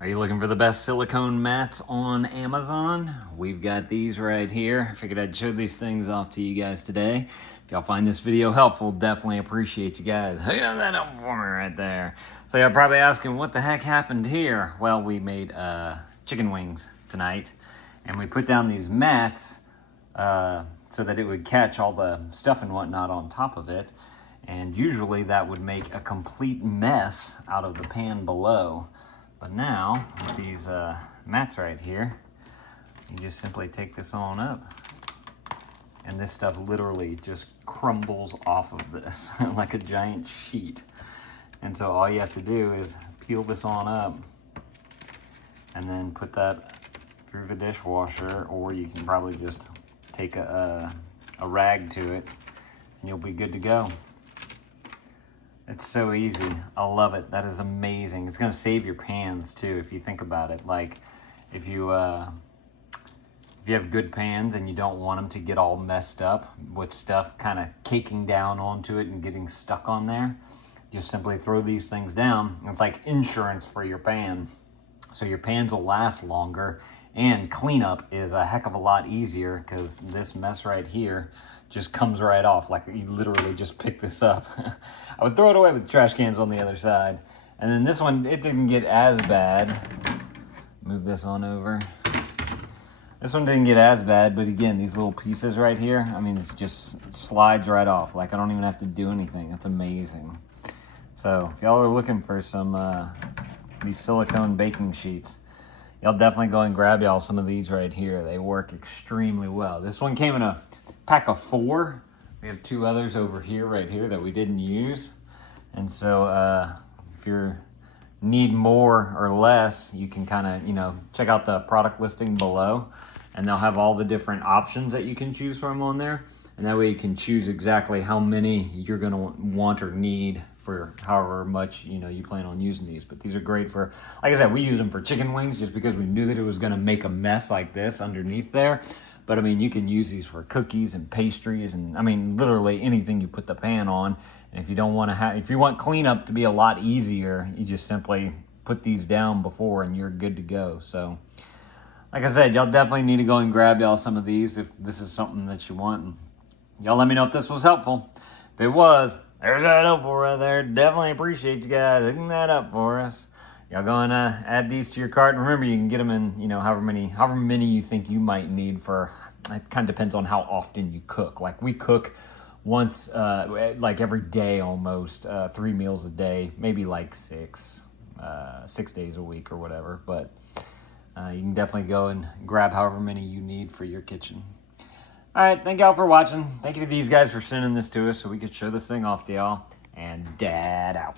Are you looking for the best silicone mats on Amazon? We've got these right here. I figured I'd show these things off to you guys today. If y'all find this video helpful, definitely appreciate you guys. Hook that up for me right there. So you're probably asking, what the heck happened here? Well, we made chicken wings tonight, and we put down these mats so that it would catch all the stuff and whatnot on top of it. And usually that would make a complete mess out of the pan below. But now, with these mats right here, you just simply take this on up. And this stuff literally just crumbles off of this like a giant sheet. And so all you have to do is peel this on up and then put that through the dishwasher, or you can probably just take a rag to it and you'll be good to go. It's so easy. I love it. That is amazing. It's gonna save your pans too, if you think about it. Like, if you have good pans and you don't want them to get all messed up with stuff kind of caking down onto it and getting stuck on there, just simply throw these things down. It's like insurance for your pan. So your pans will last longer, and cleanup is a heck of a lot easier because this mess right here just comes right off. Like, you literally just pick this up. I would throw it away with the trash cans on the other side. And then this one, it didn't get as bad. Move this on over. This one didn't get as bad, but again, these little pieces right here, I mean, it's just slides right off. Like, I don't even have to do anything. It's amazing. So if y'all are looking for some these silicone baking sheets, y'all definitely go and grab y'all some of these right here. They work extremely well. This one came in a pack of 4. We have 2 others over here, right here, that we didn't use. And so if you need more or less, you can kind of, check out the product listing below, and they'll have all the different options that you can choose from on there. And that way you can choose exactly how many you're gonna want or need for however much, you plan on using these. But these are great for, like I said, we use them for chicken wings just because we knew that it was gonna make a mess like this underneath there. But I mean, you can use these for cookies and pastries, and I mean, literally anything you put the pan on. And if you don't want to if you want cleanup to be a lot easier, you just simply put these down before and you're good to go. So, like I said, y'all definitely need to go and grab y'all some of these if this is something that you want. And y'all let me know if this was helpful. If it was, there's that helpful right there. Definitely appreciate you guys hooking that up for us. Y'all go and add these to your cart. And remember, you can get them in, however many you think you might need for. It kind of depends on how often you cook. Like, we cook once, like every day almost, 3 meals a day, maybe like 6 days a week or whatever. But you can definitely go and grab however many you need for your kitchen. All right, thank y'all for watching. Thank you to these guys for sending this to us so we could show this thing off to y'all. And Dad out.